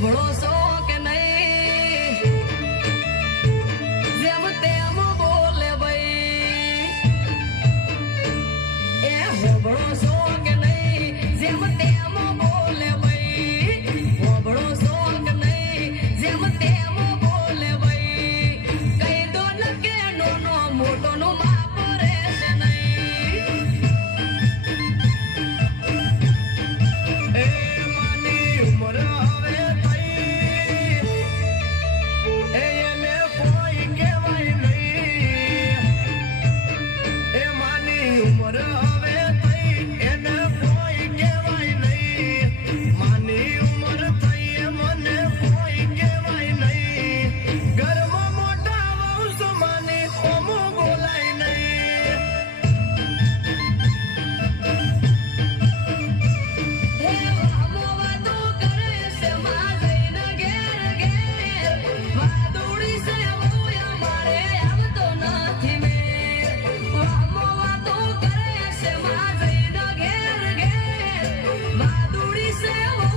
ભળોસો seu